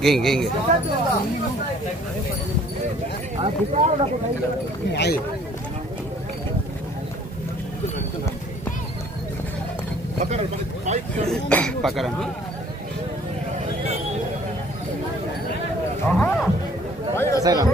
Geng. Pakaran. Saya.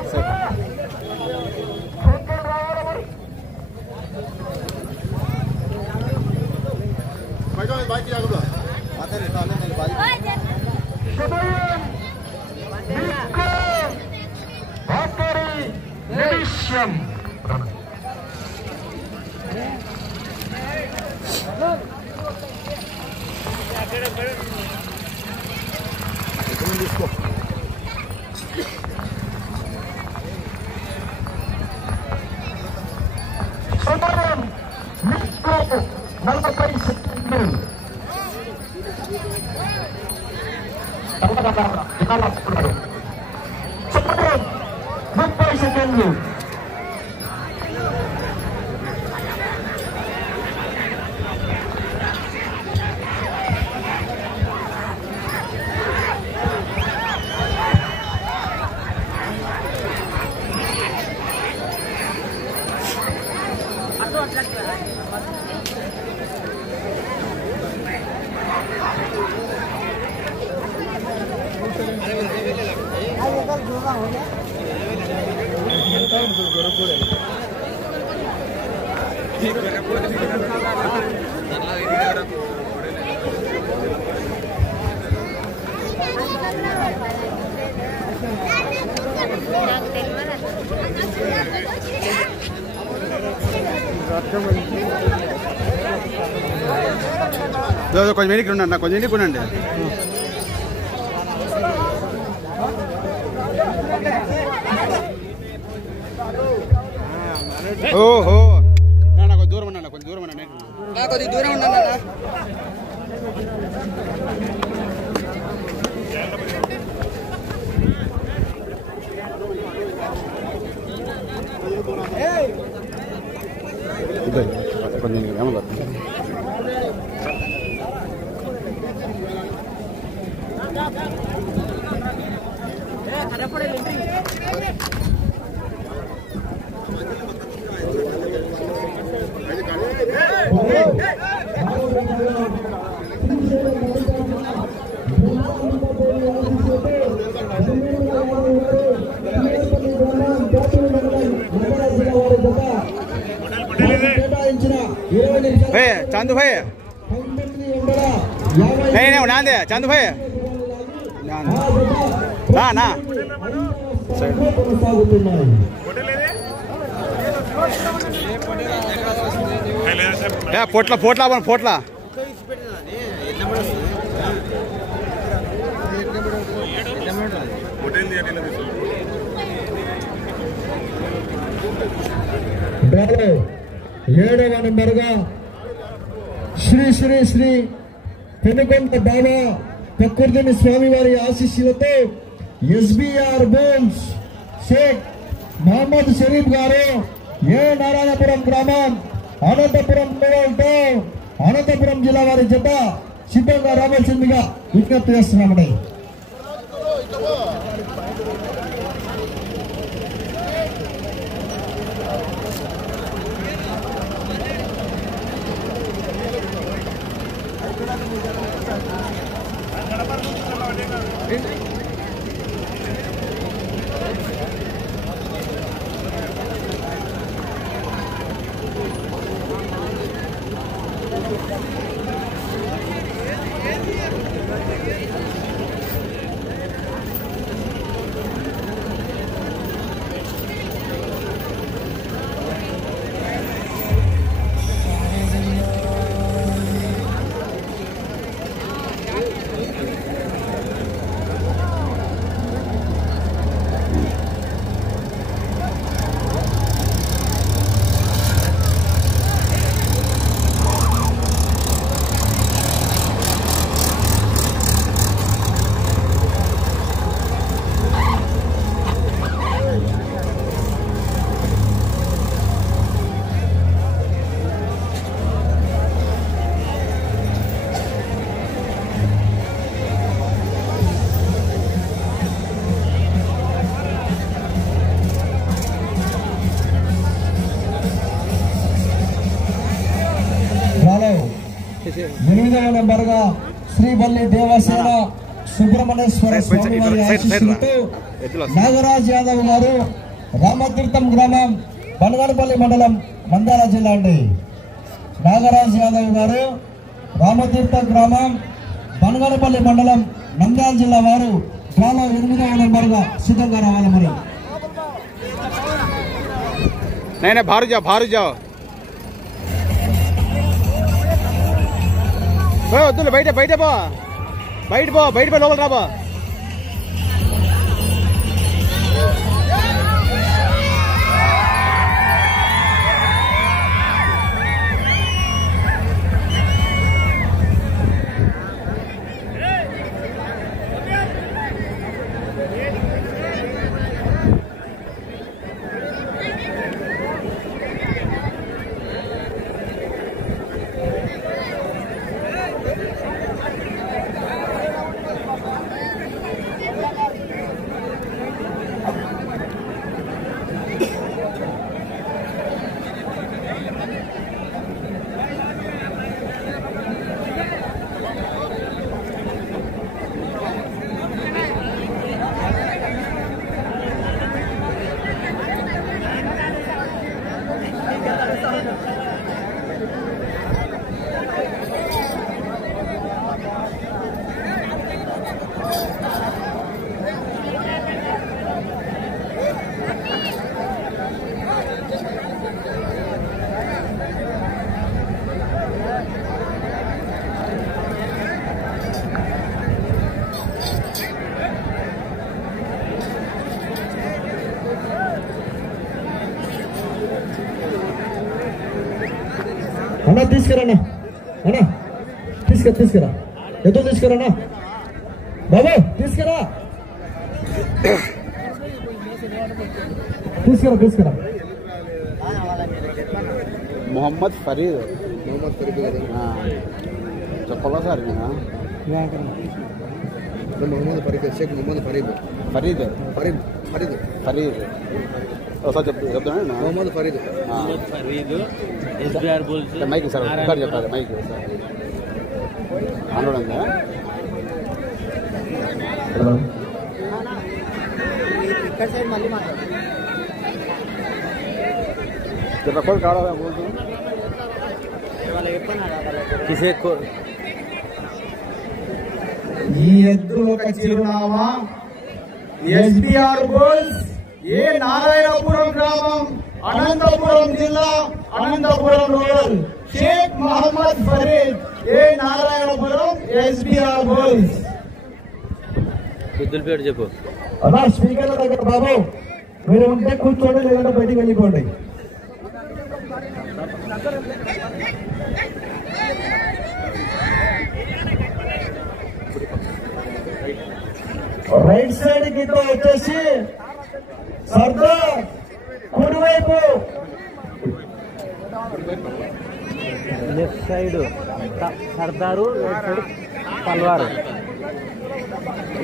కొంచెం వెనక్కి ఉండండి, కొంచెం వెనక్కి ఉండండి. ఓహో కొంచెం దూరం ఉండండి, కొంచెం దూరం ఉండండి, కొద్దిగా దూరం ఉండండి. కొంచెం ఏమన్నా चांदू भाई नहीं नांदे चांदू भाई ना पोटला पोटला पण पोटला ఏడవ నంబరుగా శ్రీ శ్రీ శ్రీ పెనుకొండ బాబా ప్రకృతిని స్వామివారి ఆశీస్సులతో ఎస్బిఆర్ బోన్స్ షేక్ మహమ్మద్ షరీఫ్ గారు ఏ నారాయణపురం గ్రామం అనంతపురం టౌన్ అనంతపురం జిల్లా వారి జత సిద్ధంగా రావాల్సిందిగా విజ్ఞప్తి చేస్తున్నామండి. 8వ నెంబర్గా శ్రీవల్లి దేవసేన సుబ్రహ్మణ్యేశ్వర స్వామి వారి ఆశీస్సులతో నాగరాజ్ యాదవ్ గారు రామతీర్థం గ్రామం బనగానపల్లి మండలం నంద్యాల జిల్లా అండి. నాగరాజ్ యాదవ్ గారు రామతీర్థం గ్రామం బనగానపల్లి మండలం నంద్యాల జిల్లా వారు డ్రాలో 8వ నెంబర్గా సిద్ధంగా రావాలి. మరి नहीं बाहर जाओ వద్దులే బయట లోపల రాబా. అన్నా తీసుకురా ఎదురు తీసుకురా బాబు తీసుకురా मोहम्मद फरीद చెప్పాలా సార్ शेख मोहम्मद फरीद ఒకసారి చెప్తాను Mohammad Farid SBR bulls mic sir ఒకసారి చెప్పాలి మైక్ సార్ ఆనోడంగా ఇక్కడ సైడ్ మళ్ళీ మాట్లాడు कोई काढ़ा है बोल दो किसे को ఈ ఎద్దు ఒక చిరునామా ఎస్బిఆర్ బుల్స్ ఏ నారాయణపురం గ్రామం అనంతపురం జిల్లా అనంతపురం రూరల్ షేక్ మహమ్మద్ ఫరీద్ ఏ నారాయణపురం ఎస్బిఆర్ బుల్స్. పెద్దల పేరు చెప్పు అలా స్పీకర్ దగ్గర బాబు మీరు ఉంటే కూర్చోండి లేదంటే బయటికి వెళ్ళిపోండి. రైట్ సైడ్ గీత వచ్చేసి సర్దార్, కుడివైపు లెఫ్ట్ సైడ్ సర్దారు, రైట్ సైడ్ తల్వారు.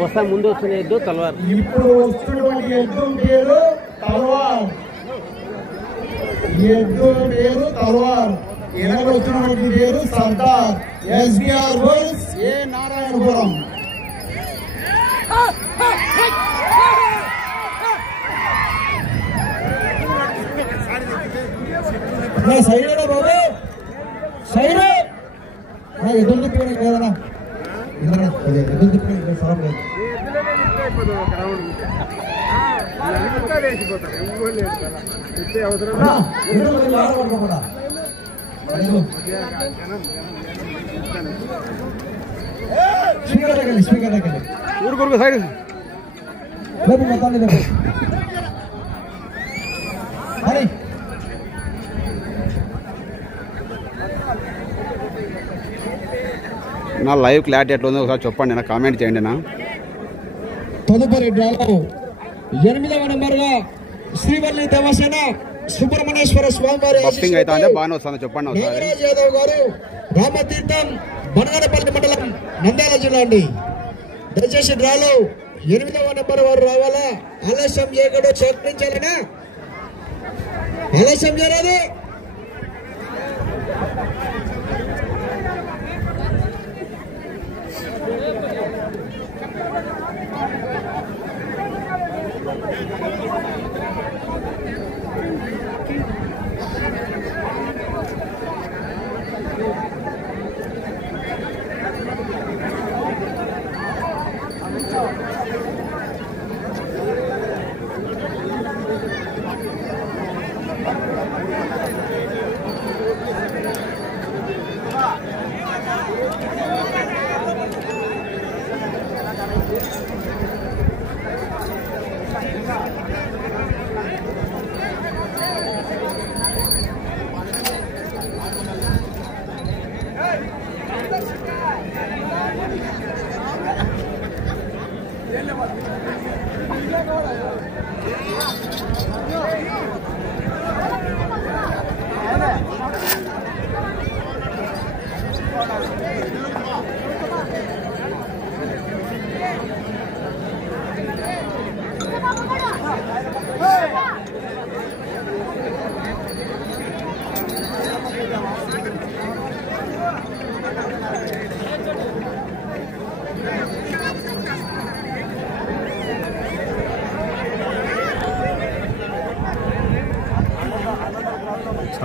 వస్తా ముందు వచ్చిన ఎద్దు తల్వారు. ఇప్పుడు వస్తున్నటువంటి ఎద్దు పేరు తల్వార్. ఎద్దు పేరు తల్వార్. వెనక వచ్చినటువంటి పేరు సర్దార్. ఎస్బిఆర్ బుల్స్ ఏ నారాయణపురం. సైడ్ బాబు సైడ్ ఎదురు తిప్పిన కదనా ఎదురు తిప్పిన సరం లేదు. స్పీకర్ దగ్గర ఊరుకు సైడ్ లేపు మొత్తాన్ని లేపు. హరి నా లైవ్ క్లారిటీ ఎట్లా ఉందో ఒకసారి చెప్పండి, నా కామెంట్ చేయండి. నా తదుపరి డ్రాలో 8వ నెంబర్గా శ్రీవల్లి దేవసేన సుబ్రహ్మణ్యేశ్వర స్వామి వారి బఫింగ్ అయితే అంటే బాగానే వస్తుంది చెప్పండి ఒకసారి. నాగరాజ్ యాదవ్ గారు రామతీర్థం బనగానపల్లి మండలం నంద్యాల జిల్లా అండి. దయచేసి డ్రాలో 8వ నెంబర్ వారు రావాలా. ఆలస్యం చేయకుండా చేయించాలనా? ఆలస్యం చేయలేదు.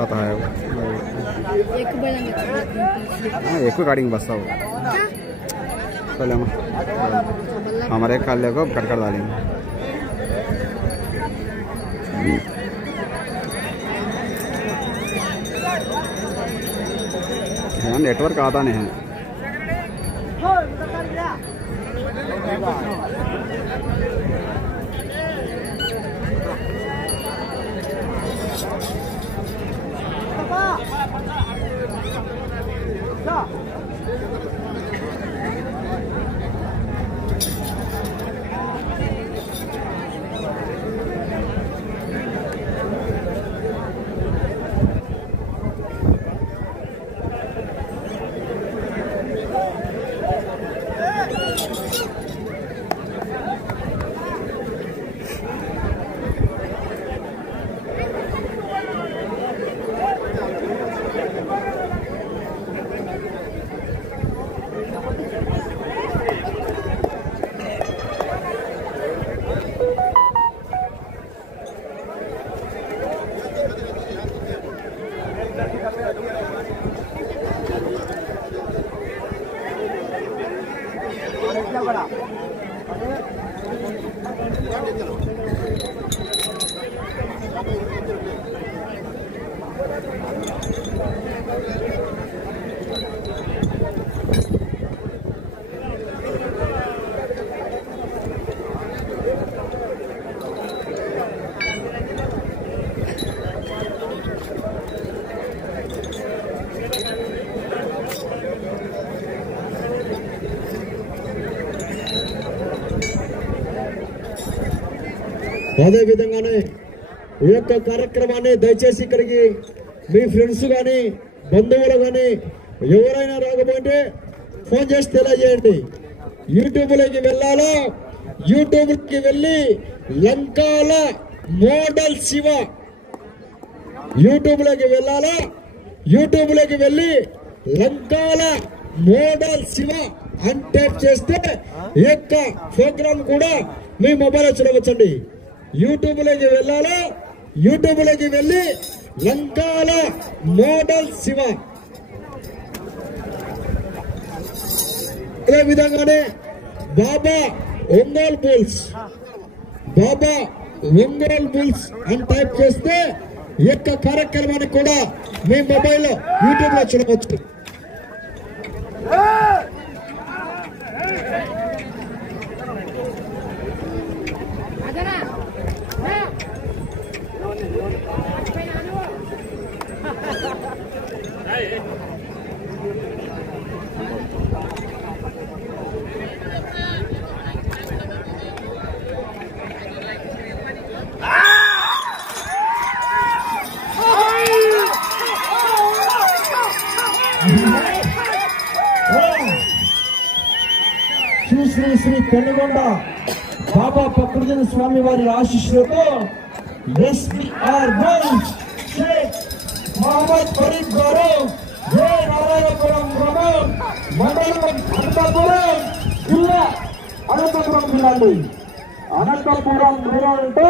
आता है ఎక్కువ కటింగ్ బస్తావు चले हमारे खाले को कट कर डालेंगे नेटवर्क आता नहीं है అదే విధంగానే ఈ యొక్క కార్యక్రమాన్ని దయచేసి ఇక్కడికి మీ ఫ్రెండ్స్ కానీ బంధువులు కానీ ఎవరైనా రాకపోతే ఫోన్ చేసి తెలియజేయండి. యూట్యూబ్లోకి వెళ్ళాలా, యూట్యూబ్కి వెళ్ళి లంకాల మోడల్ శివ యూట్యూబ్లోకి వెళ్ళాలా, యూట్యూబ్లోకి వెళ్ళి లంకాల మోడల్ శివ అని టైప్ చేస్తే ఈ యొక్క ప్రోగ్రామ్ కూడా మీ మొబైల్లో చూడవచ్చండి. యూట్యూబ్లోకి వెళ్ళాలా, యూట్యూబ్లోకి వెళ్ళి లంకాల మోడల్ శివ. అదే విధంగానే బాబా ఒంగోల్ బుల్స్, బాబా ఒంగోల్ బుల్స్ అని టైప్ చేస్తే ఈ యొక్క కార్యక్రమాన్ని కూడా మీ మొబైల్లో యూట్యూబ్లో చూడవచ్చు. శ్రీ శ్రీ శ్రీ పెనుగొండ బాబా ప్రకృతి స్వామి వారి ఆశీస్సులతో ఎస్బిఆర్ షేక్ మహమ్మద్ ఫరీద్ గారు ఏ నారాయణపురం గ్రామం మండలం అనంతపురం జిల్లా, అనంతపురం జిల్లా అండి. అనంతపురం జిల్లా అంటే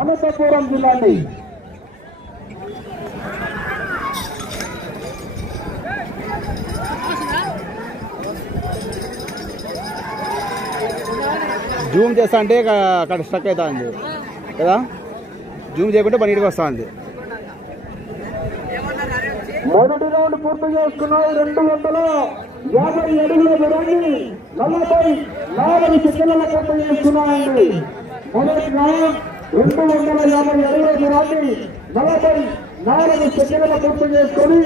అనంతపురం జిల్లా అండి. జూమ్ చేస్తా అంటే అక్కడ స్టక్ అవుతా ఉంది కదా, జూమ్ చేయకుంటే పని వస్తా ఉంది. మొదటి రౌండ్ పూర్తి చేసుకున్నాయి. 250 అడుగుల దూరాన్ని 44 సెకండ్ల పూర్తి చేసుకున్నాయండి. మొదటి రౌండ్ 250 అడుగుల దూరాన్ని 44 సెకండ్ల పూర్తి చేసుకొని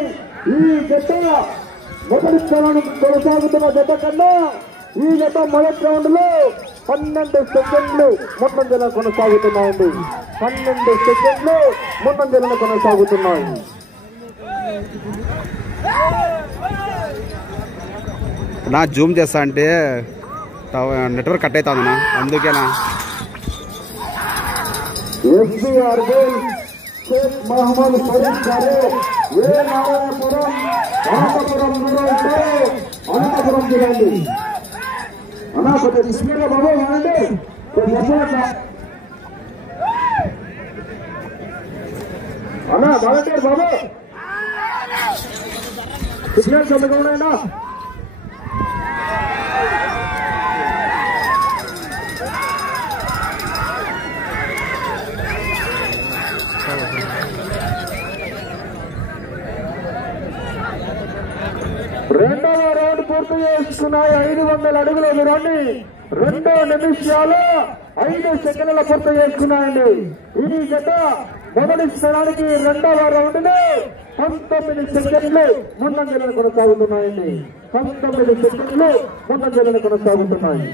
ఈ జత మొదటి స్థానానికి కొనసాగుతున్న జత కన్నా ఈ జత మొదటి రౌండ్ లో 12 సెకండ్లు ముందంజల కొనసాగుతున్నాయండి. 12 సెకండ్లు ముందంజలను కొనసాగుతున్నాయి. నా జూమ్ చేస్తా అంటే నెట్వర్క్ కట్ అవుతుందన్నా, అందుకేనా. ఎస్బిఆర్ షేక్ మహమ్మద్ ఫరీద్ గారు ఏ నారాయణపురం అనంతపురం అనంతపురం జిల్లాండి. అన్నా కొద్దిగా స్పీడ్గా బాబు అనండి. అన్నా వాలంటీర్ బాబు సిగ్నల్ చల్లగా ఉన్నాయన్నా. రెండవ రౌండ్ పూర్తి చేసుకున్నాయి. 500 అడుగుల దూరాన్ని 2 నిమిషాలు 5 సెకండ్ల పూర్తి చేసుకున్నాయండి. ఈ జత మొదటి స్థానానికి రెండవ రౌండ్ లో 19 సెకండ్లు ముందంజలను కొనసాగుతున్నాయండి. 19 సెకండ్లు ముందంజలను కొనసాగుతున్నాయి.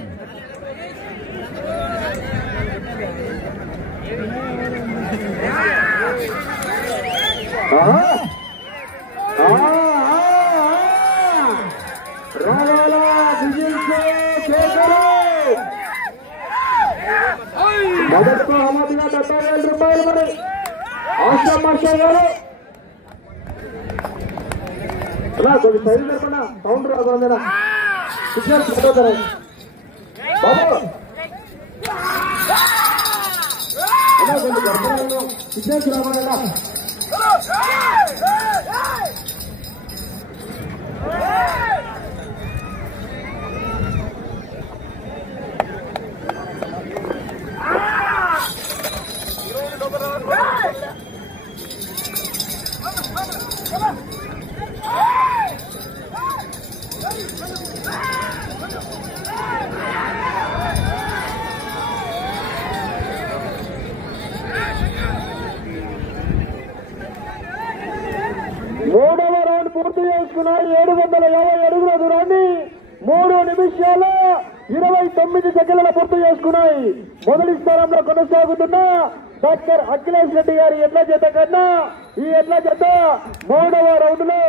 మొదటితో అమలుగా 70,000 రూపాయలు మరి అవసరం మార్చారు గారు. అలా కొన్ని సైడ్ లేకుండా సౌండ్ రాకుండా సిగ్నల్స్ పట్టుతారు బాబు. అలా కొన్ని గర్భాలను సిగ్నల్స్ రాకుండా 3వ రౌండ్ పూర్తి చేసుకున్నారు. 750 అడుగుల దూరాన్ని 3 నిమిషాలు 29 సెకండ్ల పూర్తి చేసుకున్నాయి. మొదటి స్థానంలో కొనసాగుతున్న డాక్టర్ అఖిలేష్ రెడ్డి గారి ఎడ్ల జత కన్నా ఈ ఎడ్ల జత 3వ రౌండ్ లో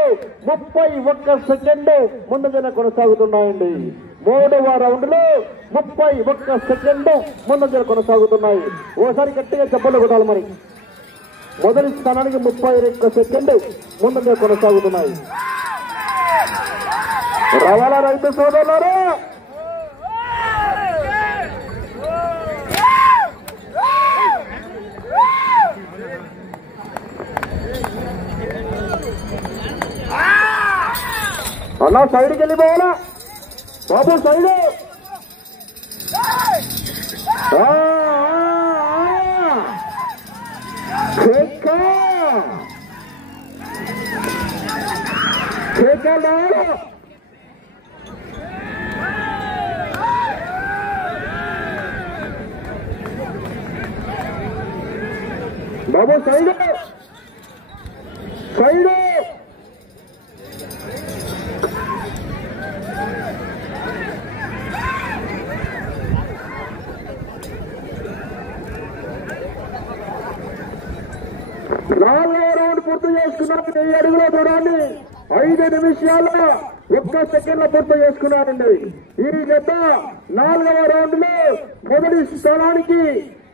31 సెకండ్ ముందంజన కొనసాగుతున్నాయండి. 3వ రౌండ్ లో 31 సెకండ్ ముందంజన కొనసాగుతున్నాయి. ఓసారి గట్టిగా చెప్పలు కొట్టాలి మరి. మొదటి స్థానానికి 31 సెకండ్ ముందంజన కొనసాగుతున్నాయి. రవాణా రైతు సోదరులారా అన్నా సైడ్కి వెళ్ళిపోవాలా బాబు. సైడ్ బాబు సైడ్ సైడ్ నాలుగవ రౌండ్ పూర్తి చేసుకున్నారు. 1000 అడుగుల దూరాన్ని 5 నిమిషాలు 1 సెకండ్ల పూర్తి చేసుకున్నారండి. ఈ జత 4వ రౌండ్ లో మొదటి స్థానానికి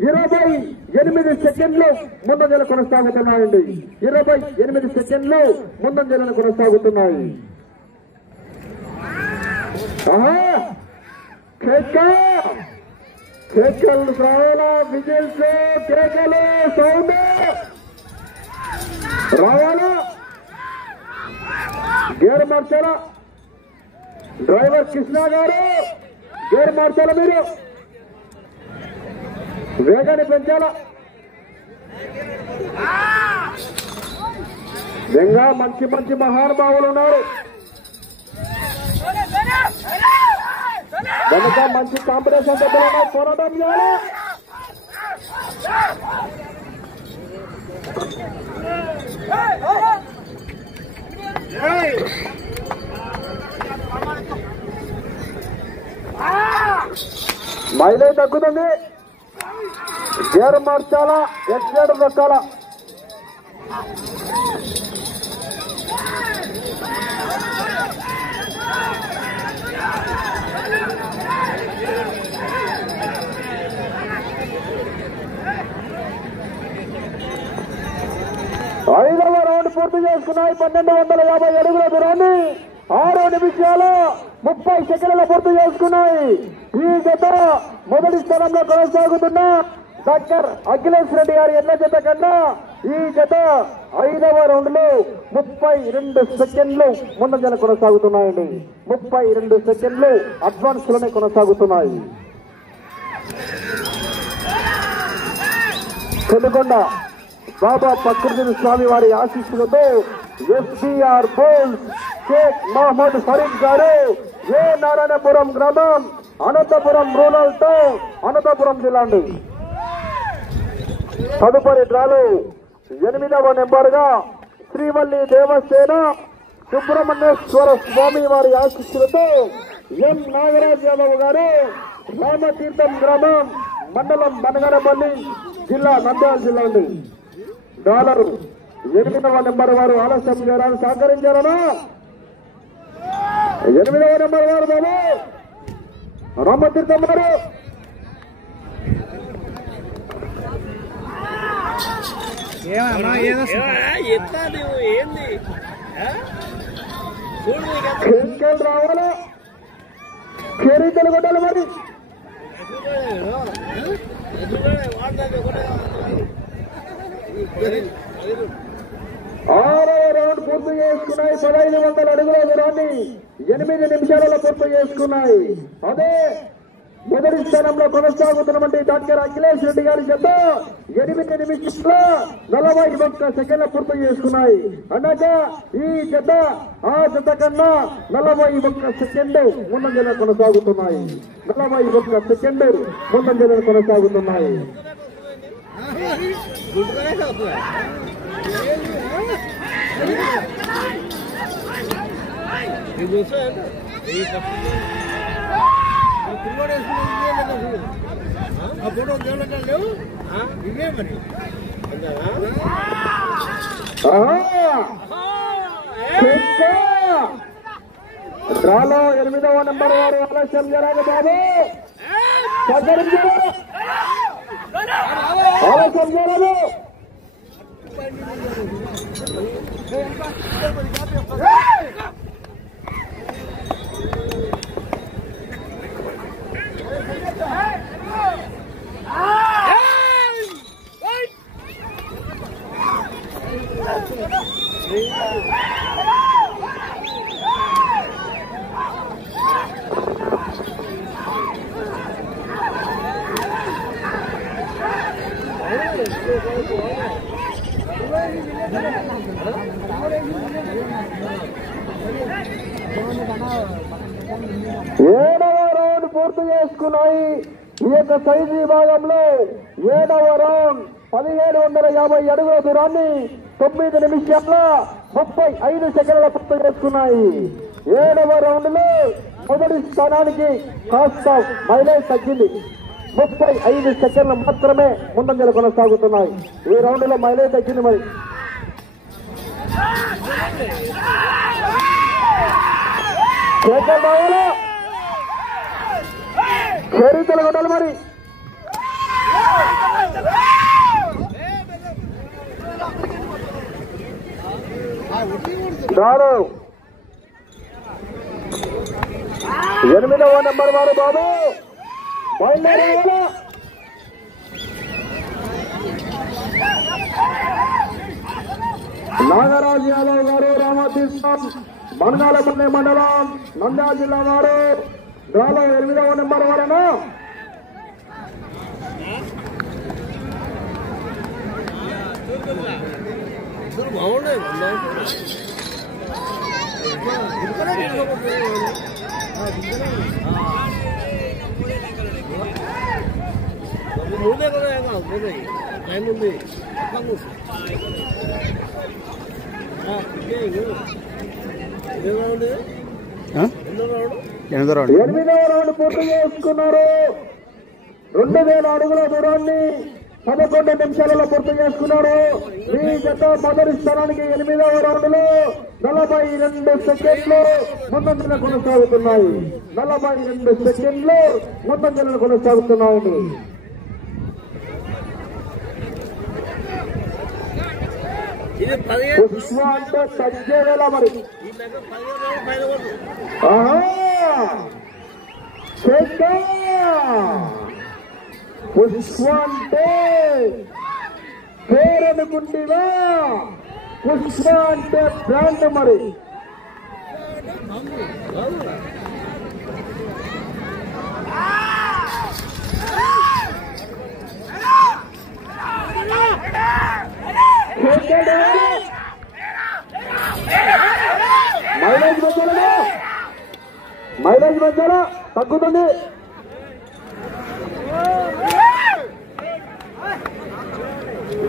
28 సెకండ్లు ముందంజల కొనసాగుతున్నాయండి. 28 సెకండ్లు ముందంజలను కొనసాగుతున్నాయి. కేకలు రావాలా, విజిల్స్ కేకలు సౌండ్ రావాలా. గేర్ మార్చాలా డ్రైవర్ కృష్ణ గారు, గేర్ మార్చాలా, మీరు వేగాన్ని పెంచాలా. ఇంకా మంచి మంచి మహానుభావులు ఉన్నారు కనుక మంచి కాంపిటీషన్ దగ్గర పోరాటం చేయాలి. మైలేజ్ తగ్గుతుంది. గేర్ మార్చాలా, ఎక్సలేటర్ నొక్కాలా. ఐదవ రౌండ్ పూర్తి చేసుకున్నాయి. 1250 అడుగుల దూరాన్ని 6 నిమిషాలు 30 సెకండ్ల పూర్తి చేసుకున్నాయి. ఈ జత మొదటి స్థానంలో కొనసాగుతున్న డాక్టర్ అఖిలేష్ రెడ్డి గారి ఎడ్ల జత కన్నా ఈ జత 5వ రౌండ్లో 32 సెకండ్లు ముందంజల కొనసాగుతున్నాయండి. 32 సెకండ్లు అడ్వాన్స్ లోనే కొనసాగుతున్నాయి. కొనుకొండ బాబా ప్రకృతి స్వామి వారి ఆశీస్సులతో ఎస్బీఆర్ బోల్స్ షేక్ మహమ్మద్ ఫరీద్ గారు ఏ నారాయణపురం గ్రామం అనంతపురం రూరల్ తో అనంతపురం జిల్లా అండి. తదుపరి డ్రాలు 8వ నెంబర్గా శ్రీవల్లి దేవసేన సుబ్రహ్మణ్యేశ్వర స్వామి వారి ఆశీస్సులతో ఎం నాగరాజ్ యాదవ్ గారు రామతీర్థం గ్రామం మండలం బనగనపల్లి జిల్లా నంద్యాల జిల్లా అండి. డాలర్ 8వ నెంబర్ వారు ఆలస్యం చేయడానికి సహకరించారనా? 8వ నెంబర్ వారు బాబు రామతీర్థం గారు. రావాలా ఖరీదలు కొట్టాలి మరి. 6వ రౌండ్ పూర్తి చేసుకున్నాయి. 1500 అడుగుల దూరాన్ని 8 నిమిషాలలో పూర్తి చేసుకున్నాయి. అదే మొదటి స్థానంలో కొనసాగుతున్నటువంటి డాక్టర్ అఖిలేష్ రెడ్డి గారి జత 8 నిమిషాల్లో 41 సెకండ్ల పూర్తి చేసుకున్నాయి. అన్నాక ఈ జత ఆ జత కన్నా 41 సెకండ్ ముందంజల కొనసాగుతున్నాయి. 41 సెకండ్ ముందంజల కొనసాగుతున్నాయి. డ్రాలో 8వ నెంబర్ వారు ఆలస్యం జరగదు బాబు. ఆలస్యం జరగదు. ఏడవ రౌండ్ పూర్తి చేసుకున్నాయి. ఈ యొక్క సైజు విభాగంలో 7వ రౌండ్ 1750 అడుగుల దూరాన్ని 9 నిమిషాల్లో 35 సెకండ్ల పూర్తి చేసుకున్నాయి. 7వ రౌండ్ లో మొదటి స్థానానికి కాస్త మైలేజ్ తగ్గింది. 35 సెకండ్లు మాత్రమే ముందంజలు కొనసాగుతున్నాయి. ఈ రౌండ్ లో మైలేజ్ తగ్గింది. మరి చరిత్రలు కొట్టాలి మరి. రాడు 8వ నెంబర్ వారు బాబు బయలుదేరి నాగరాజ్ యాదవ్ గారు రామతీర్థం బంగాళపల్లి మండలం నంద్యాల జిల్లా వారు డ్రాలో 8వ నెంబర్ వారేనా? ఎనిమిదవ రౌండ్ పూర్తి చేసుకున్నారు. 2000 అడుగుల దూరాన్ని 11 నిమిషాలలో పూర్తి చేసుకున్నారు. ఈ జత మొదటి స్థానానికి 8వ రౌండ్ లో 42 సెకండ్లు ముందంజలు కొనసాగుతున్నాయి. 42 సెకండ్లు ముందంజలు కొనసాగుతున్నాయండి. పుష్ప అంటే తగ్గేవేళ మరి. పుష్ప అంటే పేరనుకుంటేవా పుష్ప అంటే బ్రాండ్ మరి. మైలేజ్ మధ్యలో తగ్గుతుంది.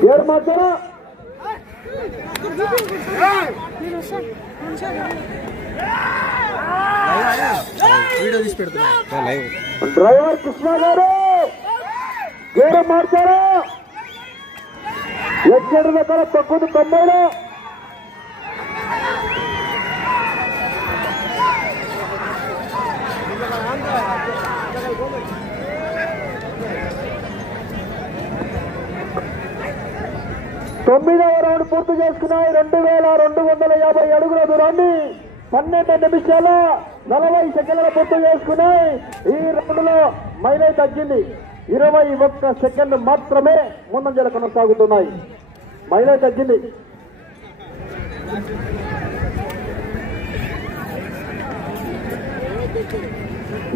గేర్ మధ్యలో వీడియో తీసి పెడుతున్నా లైవ్. డ్రైవర్ కృష్ణ గారు గేర్ మార్చారు. ఎక్కడ దగ్గర తక్కువ 90లో తొమ్మిదవ రౌండ్ పూర్తి చేసుకున్నాయి. 2250 అడుగుల దూరాన్ని 12 నిమిషాల 40 సెకండ్ల పూర్తి చేసుకున్నాయి. ఈ రౌండ్ లో మైలేజ్ తగ్గింది. 21 సెకండ్ మాత్రమే ముందంజలు కొనసాగుతున్నాయి. మైలేజ్ తగ్గింది.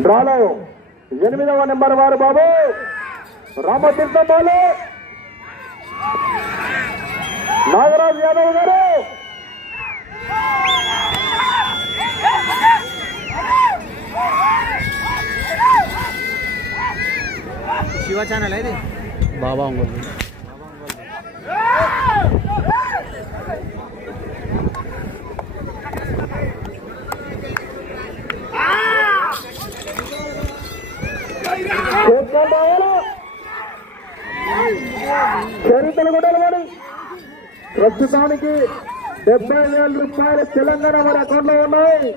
డ్రాలో 8వ నెంబర్ వారు బాబు రామతీర్థం బాలు నాగరాజ్ యాదవ్ గారు. శివ ఛానల్ ఇది బాబా అంగోలు చరిత్రలు కూడా మరి ప్రస్తుతానికి 70,000 రూపాయలు తెలంగాణ వారి అకౌంట్ లో ఉన్నాయి.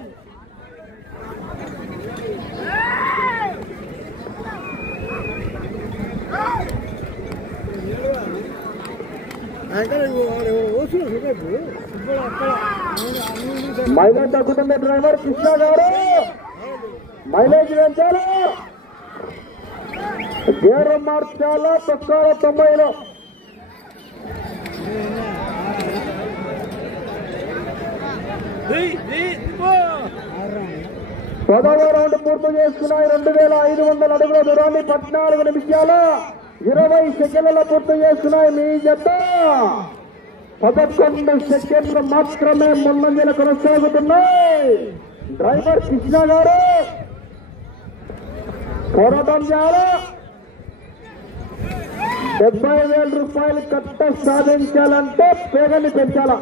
మైలేజ్ తగ్గుతుంది. డ్రైవర్ కృష్ణ గారు మైలేజ్ పెంచాలి. గేర్ మార్చాలా తక్కువ 90లో. పదవ రౌండ్ పూర్తి చేసుకున్నాయి. 2500 అడుగుల దూరాన్ని 14 నిమిషాల 20 సెకండ్లలో పూర్తి చేసుకున్నాయి. మీ జత 11 సెకండ్లు మాత్రమే ముందంజలు కొనసాగుతున్నాయి. డ్రైవర్ కృష్ణ గారు పోరాటం చేయాలి. 70,000 రూపాయలు కట్ట సాధించాలంటే పేగని పెంచాలా.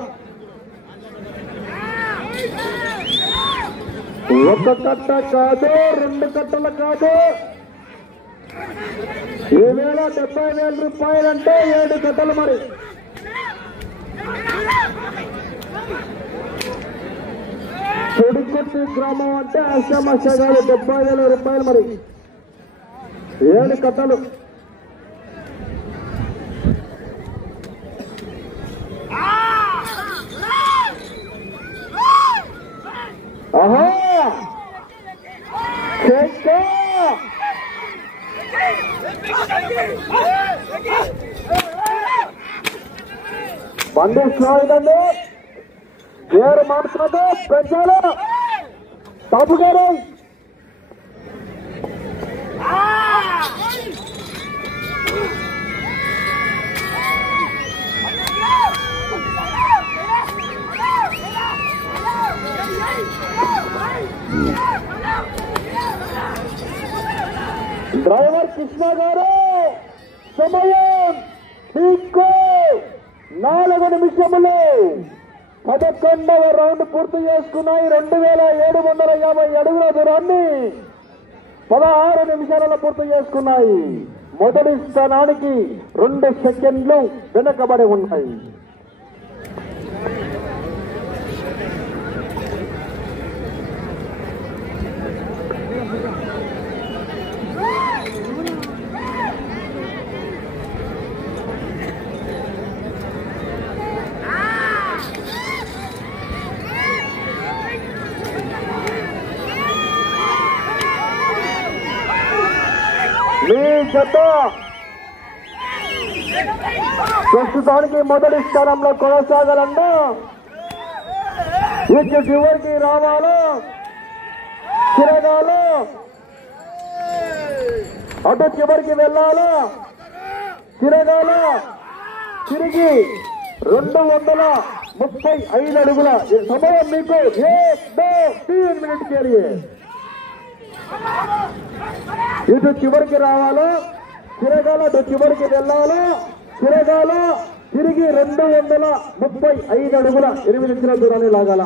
ఒక కట్ట కాదు, 2 కట్టలు కాదు. ఈవేళ 70,000 రూపాయలంటే 7 కట్టలు మరి. చెడుకొట్టి గ్రామం అంటే ఆశామాషా కాదు. 70,000 రూపాయలు మరి. 7 కట్టలు. ఆహా బండి స్లోదండి. గేరు మార్చుకుంటే పెంచాలి. బాబు గారు డ్రైవర్ కృష్ణ గారు సమయం మీకు 4 నిమిషములు 11వ రౌండ్ పూర్తి చేసుకున్నాయి. 2750 అడుగుల దూరాన్ని 16 నిమిషాలలో పూర్తి చేసుకున్నాయి. మొదటి స్థానానికి 2 సెకండ్లు వెనకబడి ఉన్నాయి. మీ జత ప్రస్తుతానికి మొదటి స్థానంలో కొనసాగాలన్నా ఇటు చివరికి రావాలో తిరగాలో అటు చివరికి వెళ్ళాలో తిరగాలో తిరిగి 235 అడుగుల సమయం మీకు 3 మినిట్ కేలియే ఇటు చివరికి రావాలో తిరగాలో అటు చివరికి వెళ్ళాలో తిరగాలో తిరిగి 235 అడుగుల 8 ఇంచుల దూరాన్ని లాగాల.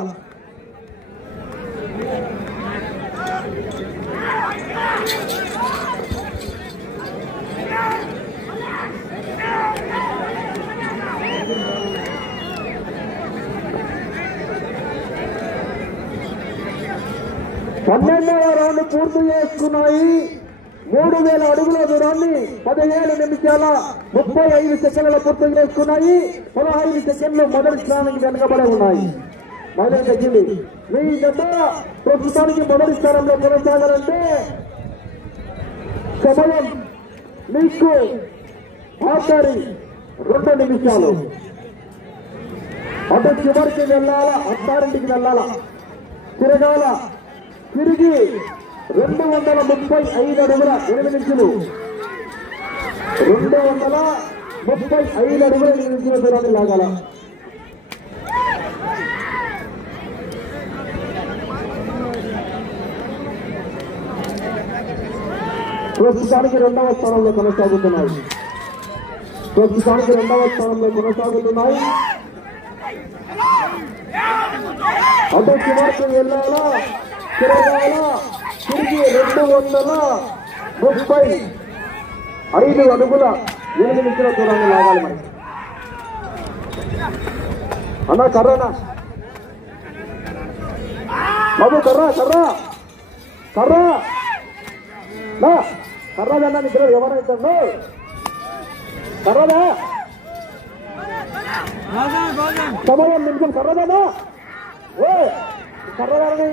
పన్నెండవ రౌండ్ పూర్తి చేసుకున్నాయి. 3000 అడుగుల దూరాన్ని 17 నిమిషాల 35 సెకండ్ల పూర్తి చేసుకున్నాయి. 15 సెకండ్లు మొదటి స్థానానికి వెనుకబడి ఉన్నాయి. మొదటి తగ్గింది. మీ జత ప్రస్తుతానికి మొదటి స్థానంలో కొనసాగాలంటే సమయం మీకు ఆఖరి 2 నిమిషాలు. అటు చివరికి వెళ్ళాలా అత్తారింటికి వెళ్ళాలా తిరగాల తిరిగి 235 అడుగుల 8 ఇంచులు 235 అడుగుల 8 ఇంచుల దూరాన్ని లాగాల. ప్రస్తుతానికి 2వ స్థానంలో కొనసాగుతున్నాయి. అటు చివరికి వెళ్ళాలా తిరగాల తిరిగి 235 అడుగుల 8 ఇంచుల దూరాన్ని లాగాలి. మరి అన్నా కర్రనా బాబు కర్రా కర్రా కర్రా కర్రాదన్నా నిద్ర ఎవరైతే కర్రదా సమయం నిమిషం కర్రదానా ఓ కర్రదాని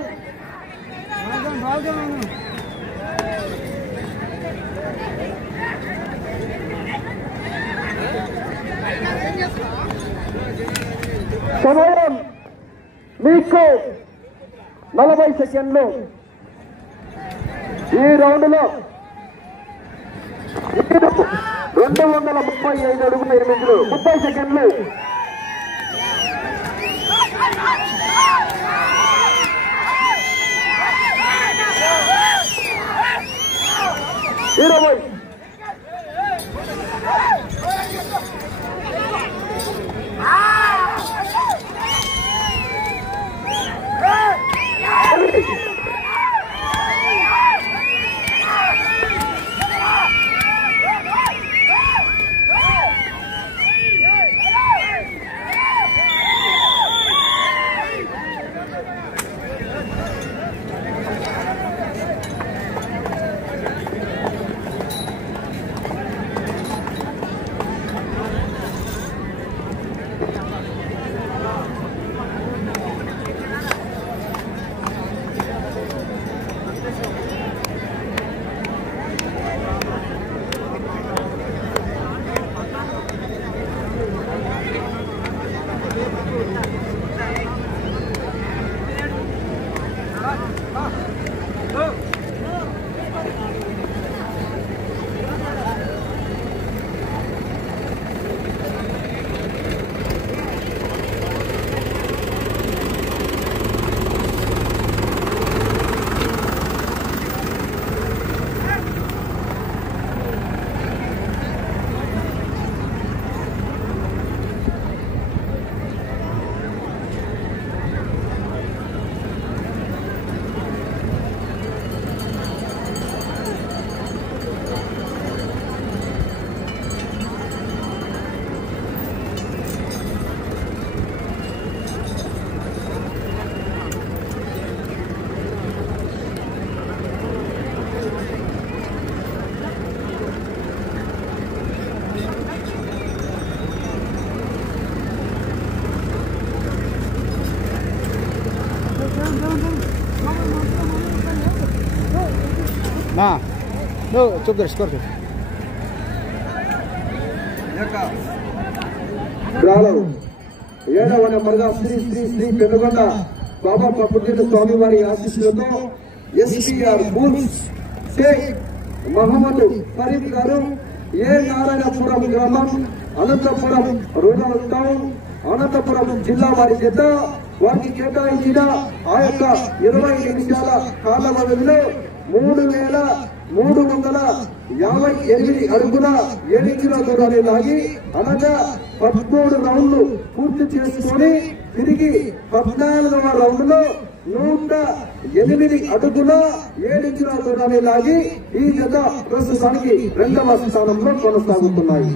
సమయం మీకు 40 సెకండ్లు. ఈ రౌండ్ లో 235 అడుగుల 8 ఇంచులు 30 సెకండ్లు. Na, no, चुप कर स्कोर గ్రామం 7వ నెంబర్గా శ్రీ శ్రీ శ్రీ పెనుగొండ బాబా పప్పుజెట్టు స్వామి వారి ఆశీస్సులతో ఎస్పీఆర్ బూల్స్ షేక్ మహమ్మద్ ఫరీద్ గారు ఏ నారాయణపురం గ్రామం అనంతపురం రూరల్ టౌన్ అనంతపురం జిల్లా వారి చేత వారికి కేటాయించిన ఆ యొక్క 20 నిమిషాల కాల వ్యవధిలో 3,358 అడుగుల 7 కిలో దూరాన్ని లాగి అనగా 13 రౌండ్లు పూర్తి చేసుకొని తిరిగి 14వ రౌండ్ లో 108 అడుగుల 7 కిలో దూరాన్ని లాగి ఈ జత ప్రస్తుతానికి 2వ స్థానంలో కొనసాగుతున్నాయి.